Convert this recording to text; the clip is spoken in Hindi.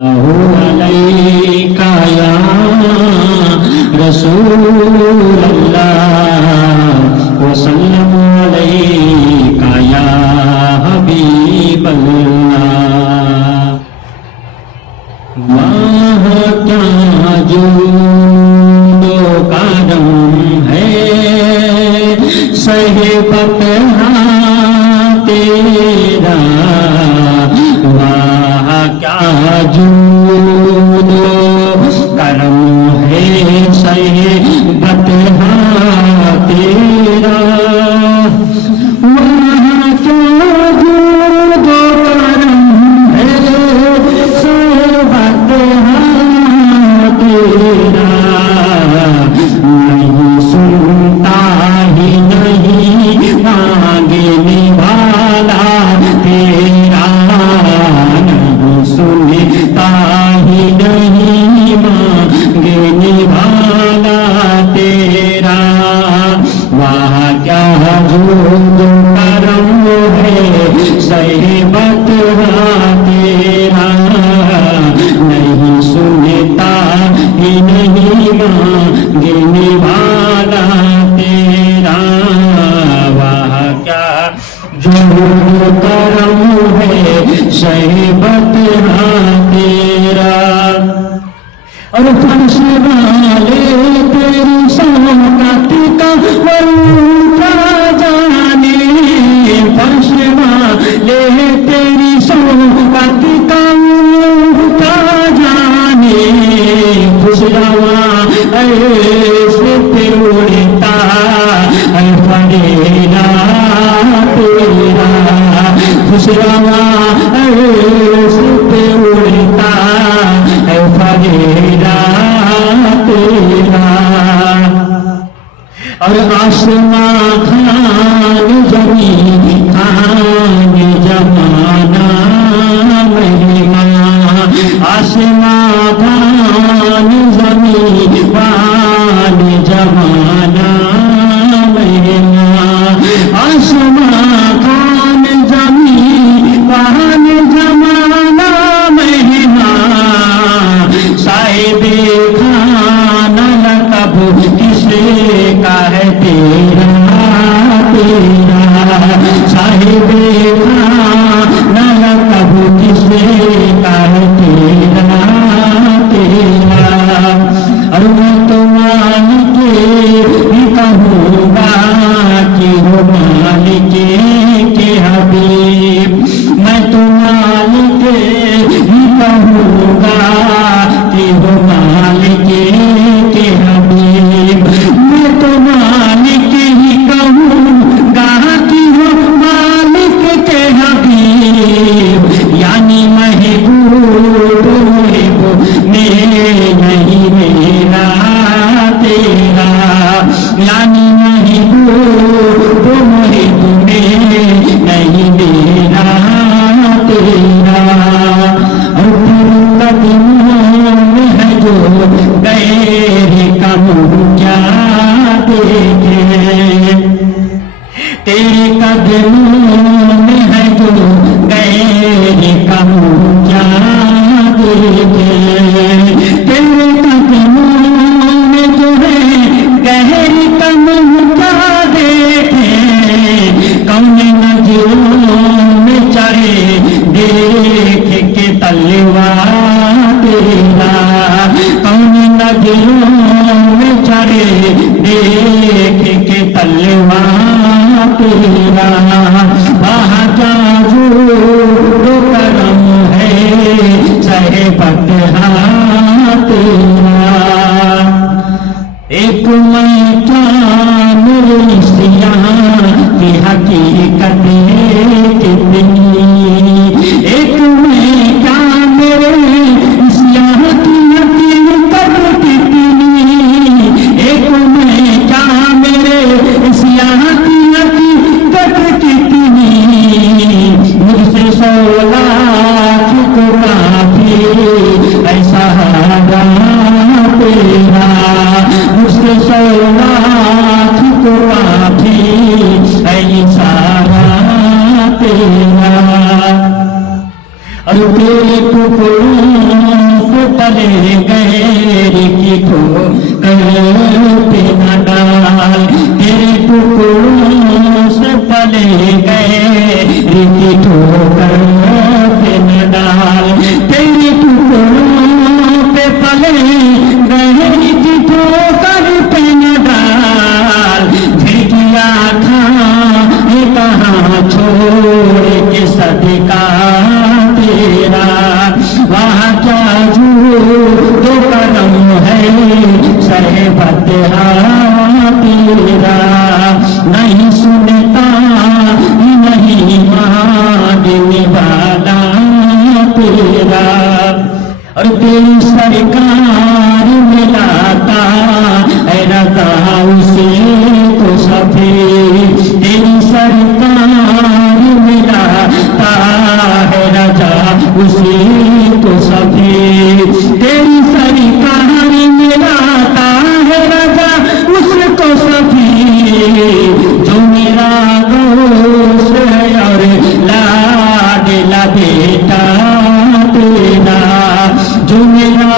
अलैका या रसूल अल्लाह वसल्लम अलैका या हबीब अल्लाह। वाह क्या जूदो करम है सहबत तेरा, वाह क्या जूदो करम है सहबत तेरा, वाह क्या जूदो करम है सहबत तेरा। नहीं सुनता ही नहीं मांगने वाला तेरा, नहीं सुनता ही नहीं मांगने वाला तेरा। वाह क्या जूद करम है सहबत तेरा, नहीं सुनता ही नहीं मांगने वाला तेरा। वाह क्या जूद करम है सहबत तेरा। और फर्श वाले तेरी शौकत का वरूका जाने, फर्श वाले तेरी शौकत का वरूका जाने। खुशरवा ऐसे पे उड़ता फरेरा तेरा, खुशरवा ऐसे पे उड़ता फरेरा तेरा। और आसमां खान जमी खान जमाना महिमा, आसमां खान जमी खान जमाना महिमा, आसमां खान जमी खान जमाना महिमा। साहिबे खाना लक़ब किसे का है तेरा, तेरा साहिबे खाना लक़ब किसे का है तेरा, तेरा। और मैं तो मालिक भी कहूँगा कि हो मालिक के हबीब, मैं तो मालिक ही कहूँगा कि हो मालिक के हबीब, मैं तो मालिक ही कहूँगा कि हो मालिक के हबीब। यानी महबूब में नहीं मेरा तेरा, यानी महबूब में नहीं मेरा तेरा। और कदमों में है जो गैर का मुँह क्या देखे, तेरे कदमों में है जो गैर का मुँह क्या देखे, तेरे कदमों में जो है गैर का मुँह क्या देखे। कौन नजरों में चढ़े देख के तलवा तेरा, कौन नजरों में चढ़े देख के तलवा तेरा। वाह क्या जूद करम है सहबत तेरा। एक मैं क्या मेरे सियां की हकीकत कितनी, एक मैं क्या मेरे सियां की हकीकत कितनी, एक मैं क्या मेरे सियां की हकीकत कितनी। मुझसे 100 लाख को काफी ऐसा हारा तेरा, मुझसे 100 लाख को काफी ऐसा तेरा। और तेरे टुकड़ों चले गए की ठोकर पे न डाल, तेरे टुकड़ों से पले गए की ठोकर पे न डाल, तेरे टुकड़ों पे पले गए की ठोकर पे न डाल। झिड़किया था ये कहाँ छोड़ के सदका तेरा, वहाँ क्या जो कदम है सहबत तेरा, नहीं सुनता नहीं मानने वाला तेरा। और तेरी सरकार मिलाता है रजा उसे तो सफेद, तेरी सरकार मिलाता है रजा उसे तो सफेद, तेरी सरकार मिलाता है रजा उसको सफेद। जो मेरा दोस्त और लाडला बेटा तेरा, जो मेरा